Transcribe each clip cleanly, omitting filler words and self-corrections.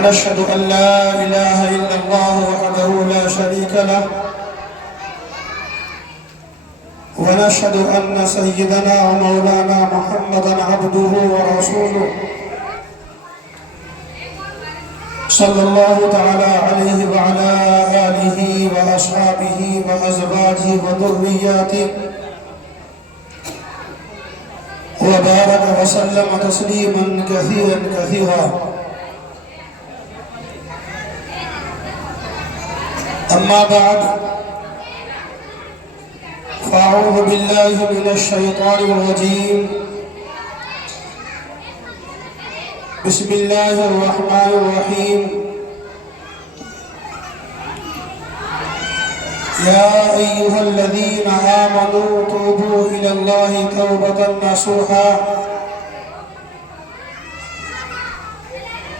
ونشهد أن لا إله إلا الله وحده لا شريك له ونشهد أن سيدنا ومولانا محمدا عبده ورسوله صلى الله تعالى عليه وعلى آله وأصحابه وأزواجه وذرياته وبارك وسلم تسليما كثيرا كثيرا. أما بعد فأعوذ بالله من الشيطان الرجيم. بسم الله الرحمن الرحيم. يا أيها الذين آمنوا توبوا إلى الله توبة نصوحا.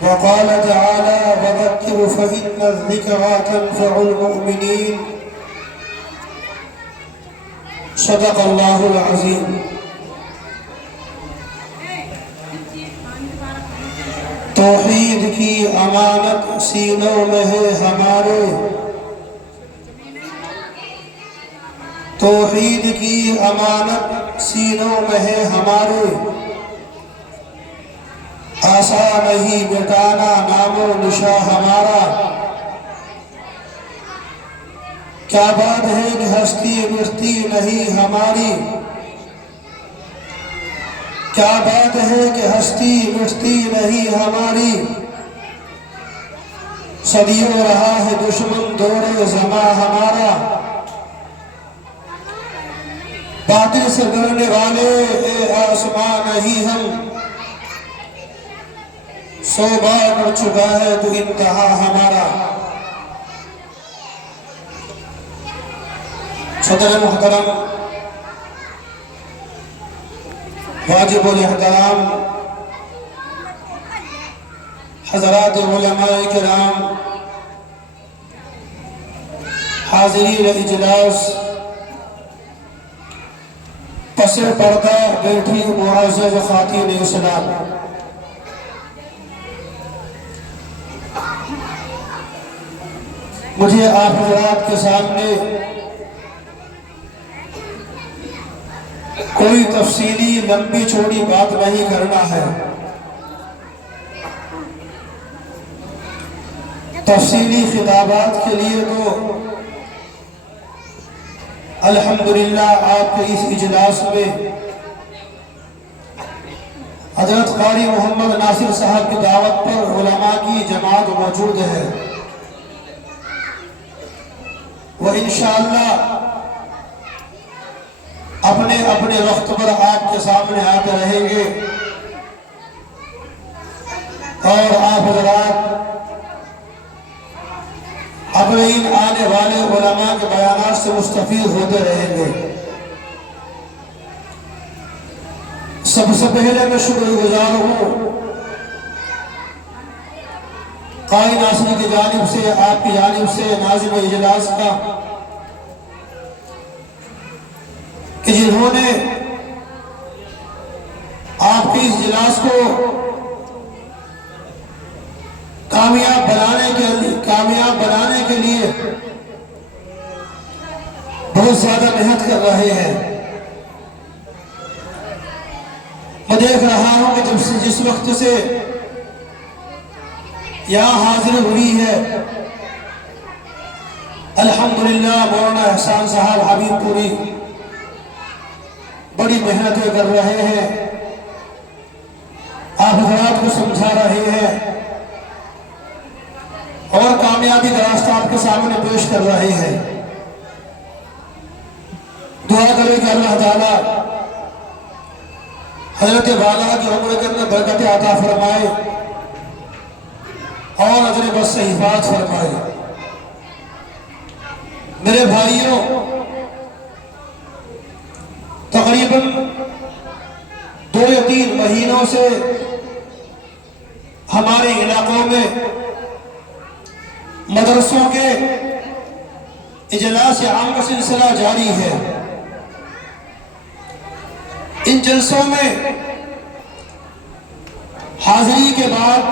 وقال تعالى وذكر فإن الذكرى تنفع المؤمنين. صدق الله العظيم. توحید کی امانت سینوں میں ہے ہمارے، توحید کی امانت سینوں میں ہے ہمارے، آسان نہیں مٹانا نام و نشاں ہمارا. کیا بات ہے کہ ہستی مٹتی نہیں ہماری، کیا بات ہے کہ ہستی مٹتی نہیں ہماری. صدیوں رہا ہے دشمن دور زماں ہمارا، باطل سے ڈرنے والے اے آسمان نہیں ہم. 100 بار کر چکا ہے تو انتہا ہمارا. صدر محترم واجب الاحترام حضرات علماء کرام، حاضرین اجلاس، پس پردہ بیٹھی معزز خواتین اسلام، مجھے آپ حضرات کے سامنے کوئی تفصیلی لمبی چوڑی بات نہیں کرنا ہے. تفصیلی خطابات کے لیے تو الحمدللہ آپ کے اس اجلاس میں حضرت قاری محمد ناصر صاحب کی دعوت پر علماء کی جماعت موجود ہے، وہ انشاءاللہ اپنے اپنے وقت پر آپ کے سامنے آتے رہیں گے اور آپ حضرات اپنے ان آنے والے علماء کے بیانات سے مستفید ہوتے رہیں گے. سب سے پہلے میں شکر گزار ہوں قاری ناصری کی جانب سے، آپ کی جانب سے، ناظم اجلاس کا، کہ جنہوں نے آپ کی اس اجلاس کو کامیاب بنانے کے لیے بہت زیادہ محنت کر رہے ہیں. میں دیکھ رہا ہوں کہ جس وقت سے یہاں حاضر ہوئی ہے الحمدللہ مولانا احسان صاحب حبیب پوری بڑی محنتیں کر رہے ہیں، آپ حضرات کو سمجھا رہے ہیں اور کامیابی کا راستہ آپ کے سامنے پیش کر رہے ہیں. دعا کریں کہ اللہ تعالیٰ حضرت والا کی عمر کے اندر برکت عطا فرمائے اور اجر بس سے حفاظت فرمائے. میرے بھائیوں، تقریباً 2 یا 3 مہینوں سے ہمارے علاقوں میں مدرسوں کے اجلاس عام کا سلسلہ جاری ہے. ان جلسوں میں حاضری کے بعد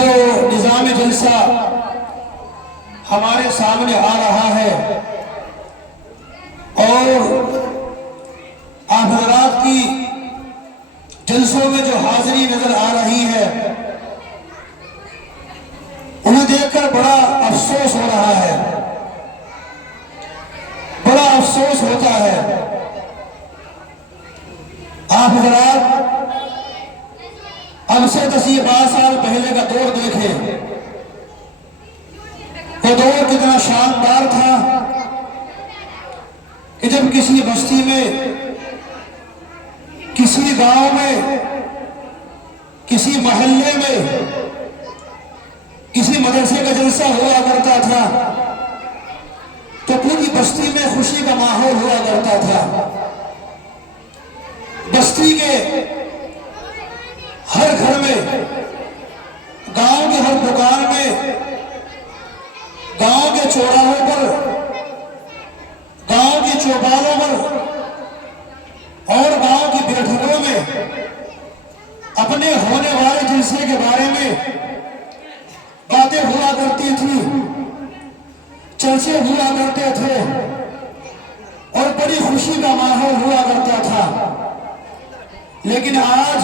جو نظام جلسہ ہمارے سامنے آ رہا ہے اور آپ حضرات کی جلسوں میں جو حاضری نظر آ رہی ہے انہیں دیکھ کر بڑا افسوس ہو رہا ہے، بڑا افسوس ہوتا ہے۔ آپ حضرات اب سے 10-12 سال پہلے کا دور دیکھیں، وہ دور کتنا شاندار تھا کہ جب کسی بستی میں، کسی گاؤں میں، کسی محلے میں کسی مدرسے کا جلسہ ہوا کرتا تھا تو پوری بستی میں خوشی کا ماحول ہوا کرتا تھا۔ بستی کے ہر گھر میں، گاؤں کی ہر دکان میں، گاؤں کے چوراہوں پر، گاؤں کی چوپالوں پر اور گاؤں کی بیٹھکوں میں اپنے ہونے والے جلسے کے بارے میں باتیں ہوا کرتی تھی، چرچے ہوا کرتے تھے اور بڑی خوشی کا ماحول ہوا کرتا تھا۔ لیکن آج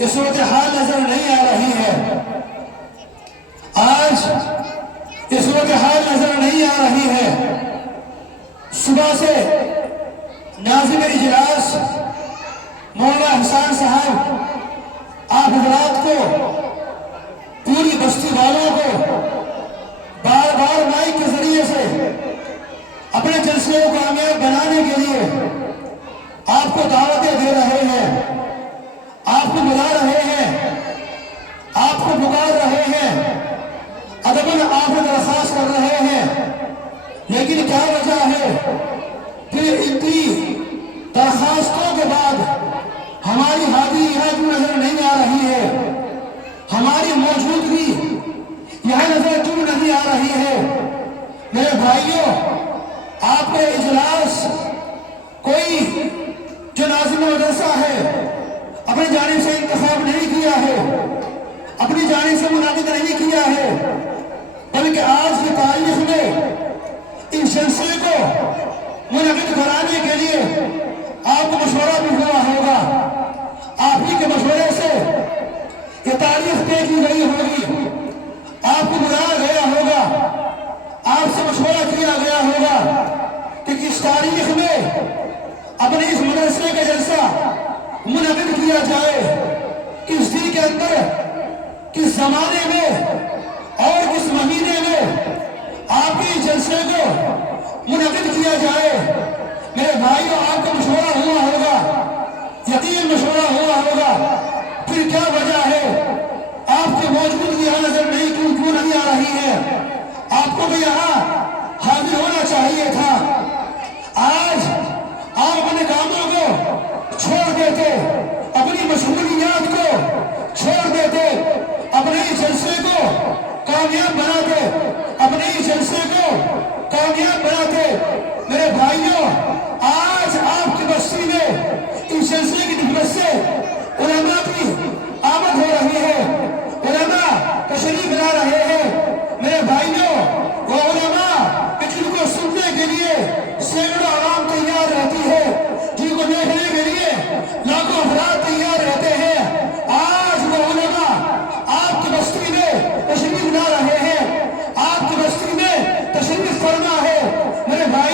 یہ صورتحال نظر نہیں آ رہی ہے، آج یہ صورتحال نظر نہیں آ رہی ہے۔ صبح سے ناظم اجلاس مولانا احسان صاحب آپ حضرات کو، پوری بستی والوں کو بار بار مائک کے ذریعے سے اپنے جلسے کو کامیاب بنانے کے لیے آپ کو دعوتیں دے رہے ہیں، آپ کو بلا رہے ہیں، آپ کو پکار رہے ہیں، ادباً آپ کو درخواست کر رہے ہیں، لیکن کیا وجہ ہے کہ اتنی درخواستوں کے بعد ہماری حاضری یہاں کیوں نظر نہیں آ رہی ہے، ہماری موجودگی یہاں نظر کیوں نہیں آ رہی ہے؟ میرے بھائیوں، آپ کا اجلاس کوئی جو ناظم مدرسہ ہے اپنی جانب سے انتخاب نہیں کیا ہے، اپنی جانب سے منعقد نہیں کیا ہے، بلکہ آج کی تاریخ میں اس جلسے کو منعقد کرانے کے لیے آپ کو مشورہ بھی ہوا ہوگا، آپ ہی کے مشورے سے یہ تاریخ طے کی گئی ہوگی، آپ کو بلایا گیا ہوگا، آپ سے مشورہ کیا گیا ہوگا کہ کس تاریخ میں اپنے اس مدرسے کا جلسہ منعقد کیا جائے، کس دن کے اندر، کس زمانے میں اور کس مہینے میں آپ کے اس جلسے کو منعقد کیا جائے۔ میرے بھائیوں، آپ کا مشورہ ہوا ہوگا، یقین مشورہ ہوا ہوگا، پھر کیا وجہ ہے آپ کی موجودگی یہاں نظر کیوں نہیں آ رہی ہے؟ آپ کو بھی یہاں حاضر ہونا چاہیے تھا۔ آج آپ اپنے کاموں کو چھوڑ دیتے، اپنی مشغولیات کو چھوڑ دیتے، اپنے اس جلسے کو کامیاب بناتے، اپنے اس جلسے کو کامیاب بناتے۔ میرے بھائیوں، آج آپ کی بستی میں اس جلسے کی نسبت سے علماء کی آمد ہو رہی ہے، علماء تشریف لا رہے ہیں۔ میرے بھائیوں، وہ علماء کہ جن کو سننے کے لیے سینکڑوں عوام تیار رہتی ہے، جن کو دیکھنے کے لیے لاکھوں افراد تیار رہتے ہیں، آج وہ علماء آپ کی بستی میں تشریف لا رہے ہیں، آپ کی بستی میں تشریف فرما ہے۔ میرے بھائی